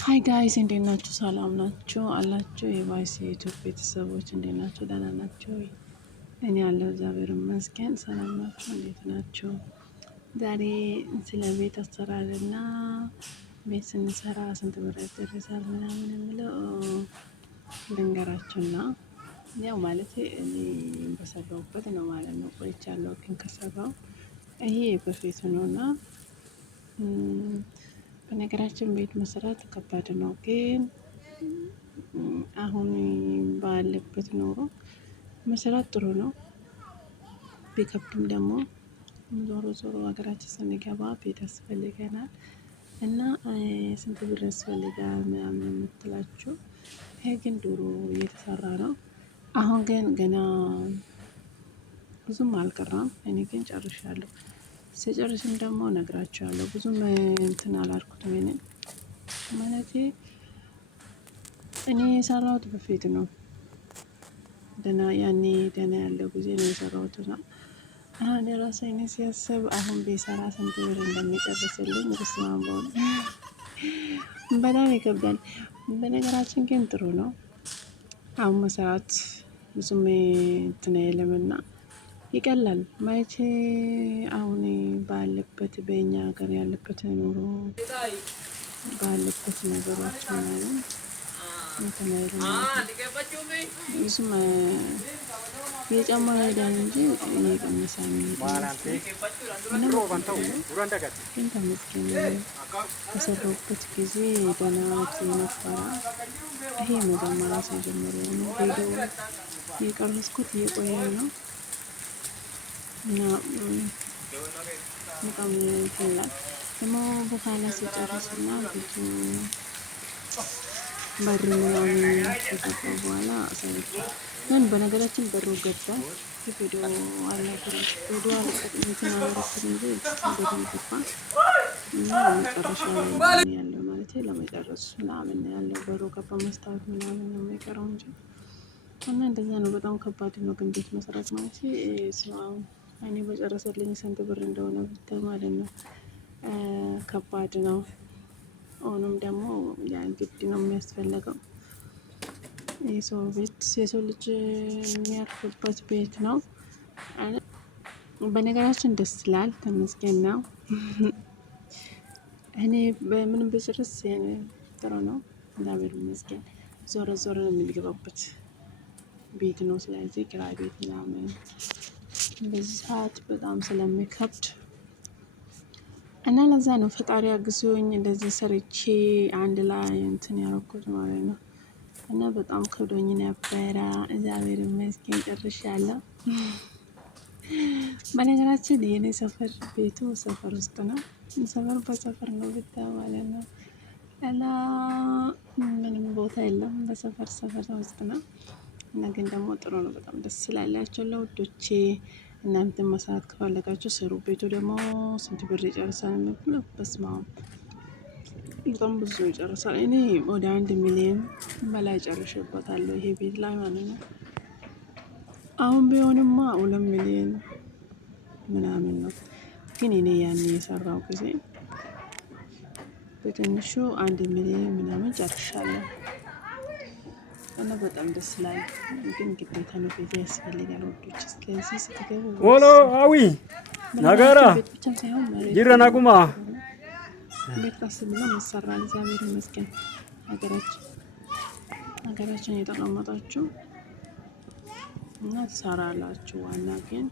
ሃይ ጋይስ እንዴት ናችሁ? ሰላም ናችሁ አላችሁ? የቫይስ የዩቲዩብ ቤተሰቦች እንዴት ናችሁ? ደህና ናችሁ? እኔ ያለው እግዚአብሔር ይመስገን። ሰላም ናችሁ? እንዴት ናችሁ? ዛሬ ስለ ቤት አሰራርና ቤት ስንሰራ ስንት ብር ያስጨርሳል ምናምን የምለው ልንገራችሁና ያው ማለት እኔ በሰራሁበት ነው ማለት ነው። ቆይቻለሁ ግን ከሰራው ይሄ በፊት ነውና በነገራችን ቤት መስራት ከባድ ነው። ግን አሁን ባለበት ኑሮ መስራት ጥሩ ነው። ቢከብድም ደግሞ ዞሮ ዞሮ ሀገራችን ስንገባ ቤት ያስፈልገናል። እና ስንት ብር ያስፈልጋል ምናምን የምትላችሁ ይሄ ግን ድሮ እየተሰራ ነው። አሁን ግን ገና ብዙም አልቀራም። እኔ ግን ጨርሻለሁ። ስጨርስም ደግሞ እነግራችኋለሁ። ብዙም እንትን አላልኩትም። ማለቴ እኔ የሰራሁት በፊት ነው። ደህና ያኔ ደህና ያለው ጊዜ ነው የሰራሁት እና አሁን የራሴን ሲያስብ አሁን ቢሰራ ስንት ብር እንደሚጨርስልኝ በስመ አብ በጣም ይከብዳል። በነገራችን ግን ጥሩ ነው። አሁን መስራት ብዙም እንትን የለምና ይቀላል። ማየት አሁን ባለበት በእኛ ሀገር ያለበት ኑሮ ባለበት ነገሮች ምናምን የተለያዩ ብዙም የጨመረ ሄዳል እንጂ እየቀነሰ ግን ተመስገን በሰራሁበት ጊዜ ደህና ነበረ። ይሄ መጀመሪያ ሳይጀምሩ ነው ቪዲዮ የቀረስኩት እየቆየ ነው እና በጣም ይላል ደግሞ በኋላ ሲጨርስና ብዙ በር ምናምን ከገባ በኋላ አሳይቷል። ግን በነገራችን በሩ ገባ ቪዲዮ አልነበረም። ቪዲዮ አልነበረም አላረኩትም እንጂ በሩ ገባ እና መጨረሻ ላይ ያለው ማለት ለመጨረስ ምናምን ያለው በሩ ገባ። መስታወት ምናምን ነው የሚቀረው እንጂ እና እንደዛ ነው። በጣም ከባድ ነው ግን ቤት መስራት ማለት ሲሆን እኔ በጨረሰልኝ ስንት ብር እንደሆነ ብታይ ማለት ነው። ከባድ ነው። ሆኖም ደግሞ ያን ግድ ነው የሚያስፈልገው። የሰው ቤት የሰው ልጅ የሚያርፍበት ቤት ነው። በነገራችን ደስ ይላል። ተመስገን ነው። እኔ በምንም ብጨርስ ጥሩ ነው። እግዚአብሔር ይመስገን። ዞረ ዞረ ነው የምንገባበት ቤት ነው። ስለዚህ ኪራይ ቤት ምናምን በዚህ ሰዓት በጣም ስለሚከብድ እና ለዛ ነው ፈጣሪ አግዞኝ እንደዚህ ሰርቼ አንድ ላይ እንትን ያደረኩት ማለት ነው። እና በጣም ከብዶኝ ነበረ። እግዚአብሔር ይመስገን ጨርሻለሁ። በነገራችን የኔ ሰፈር ቤቱ ሰፈር ውስጥ ነው። ሰፈር በሰፈር ነው ብታይ ማለት ነው። እና ምንም ቦታ የለም። በሰፈር ሰፈር ውስጥ ነው። እና ግን ደግሞ ጥሩ ነው። በጣም ደስ ስላላቸው ለውዶቼ እናንተን መስራት ከፈለጋችሁ ስሩ። ቤቱ ደግሞ ስንት ብር ይጨርሳል የምትለው በስመ አብ በጣም ብዙ ይጨርሳል። እኔ ወደ 1 ሚሊዮን በላይ ጨርሼበታለሁ ይሄ ቤት ላይ ማለት ነው። አሁን ቢሆንማ 2 ሚሊዮን ምናምን ነው። ግን እኔ ያኔ የሰራው ጊዜ በትንሹ 1 ሚሊዮን ምናምን ጨርሻለሁ። እና በጣም ደስ ይላል። ግን ግዴታ ነው ቤት ያስፈልጋል ወዶች። እስከዚህ ስትገቡ ወሎ አዊ ናጋራ ጅረናቁማ ቤት ቀስ ብሎ መሰራል። እግዚአብሔር ይመስገን። ሀገራችን የተቀመጣችሁ እና ትሰራላችሁ። ዋና ግን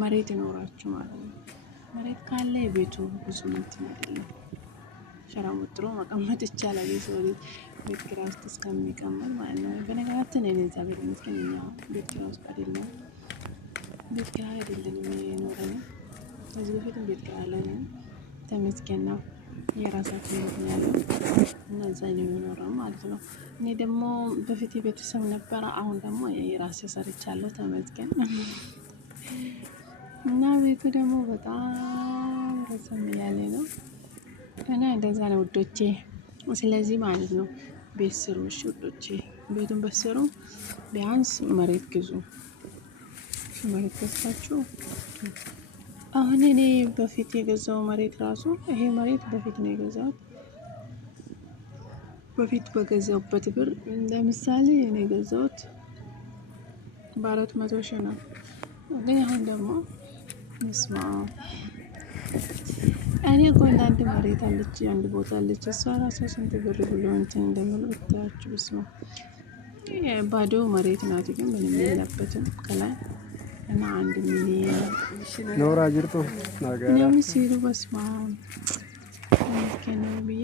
መሬት ይኖራችሁ ማለት ነው። መሬት ካለ የቤቱ ብዙ እንትን አይደለም። ሸራ ወጥሮ መቀመጥ ይቻላል። የሰው ልጅ ቤት ኪራይ ውስጥ እስከሚቀመጥ ማለት ነው። በነገራችን እኔ እግዚአብሔር ይመስገን እኛ ቤት ኪራይ ውስጥ አይደለም። ቤት ኪራይ አይደለም የኖረን። ከዚህ በፊትም ቤት ኪራይ ላይ ነን። ተመስገን ነው። የራሳችን ቤት ነው ያለው እና እዛ ነው የምኖረው ማለት ነው። እኔ ደግሞ በፊት ቤተሰብ ነበረ። አሁን ደግሞ የራሴ ሰርቻለሁ። ተመስገን እና ቤቱ ደግሞ በጣም ረዘም ያለ ነው። እና እንደዛ ነው ውዶቼ። ስለዚህ ማለት ነው ቤት ስሩ እሺ ውዶቼ። ቤቱን በስሩ ቢያንስ መሬት ግዙ። መሬት ገዝታችሁ አሁን እኔ በፊት የገዛው መሬት ራሱ ይሄ መሬት በፊት ነው የገዛው። በፊት በገዛውበት ብር ለምሳሌ እኔ የገዛሁት በ400,000 ነው። ግን አሁን ደግሞ መስማ እኔ ቆይ አንድ መሬት አለች፣ አንድ ቦታ አለች። እሷ ራሷ ስንት ብር ብሎ እንትን እንደምል ብታያችሁ በስመ አብ። ባዶ መሬት ናት፣ ግን ምንም የለበትም ከላይ እና 1 ሚሊዮን ኖራ ጅርቱ ናገራ ምናምን ሲሉ በስመ አብ ነው ብዬ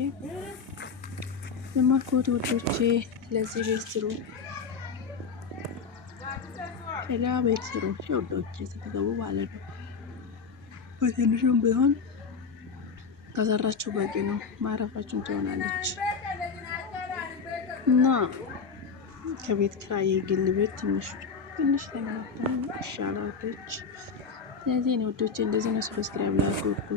የማልኩት ውዶቼ። ለዚህ ቤት ስሩ፣ ሌላ ቤት ስሩ ውዶቼ ስትገቡ ማለት ነው። በትንሹም ቢሆን ከሰራችሁ በቂ ነው። ማረፋችሁን ትሆናለች እና ከቤት ኪራይ የግል ቤት ትንሽ ይሻላለች። ስለዚህ ነው ውዶቼ እንደዚህ ነው። ሰብስክራይብ ላድርጉ።